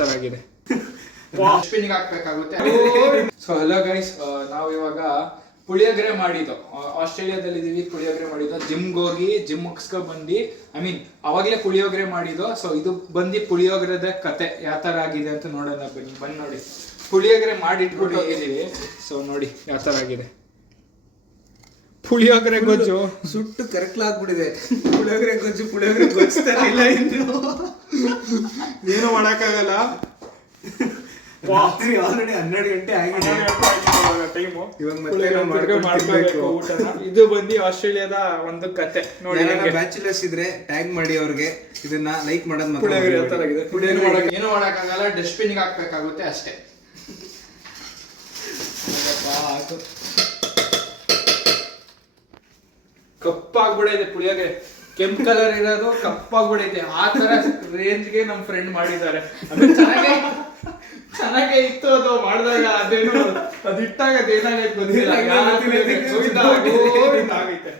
ತರ ಆಗಿದೆ. Spinning ಹಾಕ್ಬೇಕಾಗುತ್ತೆ. So hello guys, ನಾವು ಇವಾಗ ಪುಳಿಯೋಗರೆ ಮಾಡಿದ್ದು ಆಸ್ಟ್ರೇಲಿಯಾದಲ್ಲಿ ಇದೀವಿ. ಪುಳಿಯೋಗರೆ ಮಾಡಿದ್ದು ಜಿಮ್ಗೆ ಹೋಗಿ ಜಿಮ್ ಮುಗಿಸ್ಕೊಂಡ್ ಬಂದು ಅವಾಗಲೇ ಪುಳಿಯೋಗರೆ ಮಾಡಿದ್ದು. ಸೊ ಇದು ಬಂದು ಪುಳಿಯೋಗರೆದ ಕತೆ ಯಾವ ತರ ಆಗಿದೆ ಅಂತ ನೋಡೋಣ ಬನ್ನಿ. ಬಂದು ನೋಡಿ, ಪುಳಿಯೋಗರೆ ಮಾಡಿ ಇಟ್ಬಿಟ್ಟು ಹೋಗಿದ್ದೀವಿ. ಸೊ ನೋಡಿ ಯಾವ ತರ ಆಗಿದೆ ಪುಳಿಯೋಗರೆ ಗೊಜ್ಜು. ಸುಟ್ಟು ಕರಕ್ಲಾಗ್ಬಿಟ್ಟಿದೆ ಪುಳಿಯೋಗರೆ ಗೊಜ್ಜುತ್ತಾರೆ ಇಲ್ಲ ಇನ್ನು ಏನು ಮಾಡಕ್ಕಾಗಲ್ಲ. ರಾತ್ರಿ ಆಲ್ರೆಡಿ 12 ಗಂಟೆ ಆಗಿದೆ ಟೈಮು. ಇವಾಗ ಮತ್ತೆ ಇದು ಬಂದು ಆಸ್ಟ್ರೇಲಿಯಾದ ಒಂದು ಕತೆ ನೋಡಿ. ಬ್ಯಾಚುಲರ್ಸ್ ಇದ್ರೆ ಟ್ಯಾಗ್ ಮಾಡಿ ಅವ್ರಿಗೆ, ಇದನ್ನ ಲೈಕ್ ಮಾಡೋದು. ಪುಳಿಯೋಗರೆ ಯಾವ ತರ ಆಗಿದೆ. ಏನು ಮಾಡಕ್ಕಾಗಲ್ಲ, ಡಸ್ಟ್ಬಿನ್ಗೆ ಹಾಕ್ಬೇಕಾಗುತ್ತೆ ಅಷ್ಟೇ. ಕಪ್ಪಾಗ್ಬಿಡೈತೆ ಪುಳಿಯೋಗರೆ, ಕೆಂಪು ಕಲರ್ ಇರೋದು ಕಪ್ಪಾಗ್ಬಿಡೈತೆ. ಆ ತರ ರೇಂಜ್ಗೆ ನಮ್ ಫ್ರೆಂಡ್ ಮಾಡಿದ್ದಾರೆ. ಅದು ಚೆನ್ನಾಗೇ ಇತ್ತು ಅದು ಮಾಡಿದಾಗ. ಅದೇನು ಅದು ಇಟ್ಟಾಗ ಅದೇನಾಗೈತೆ ಗೊತ್ತಿಲ್ಲ. ಆಗೈತೆ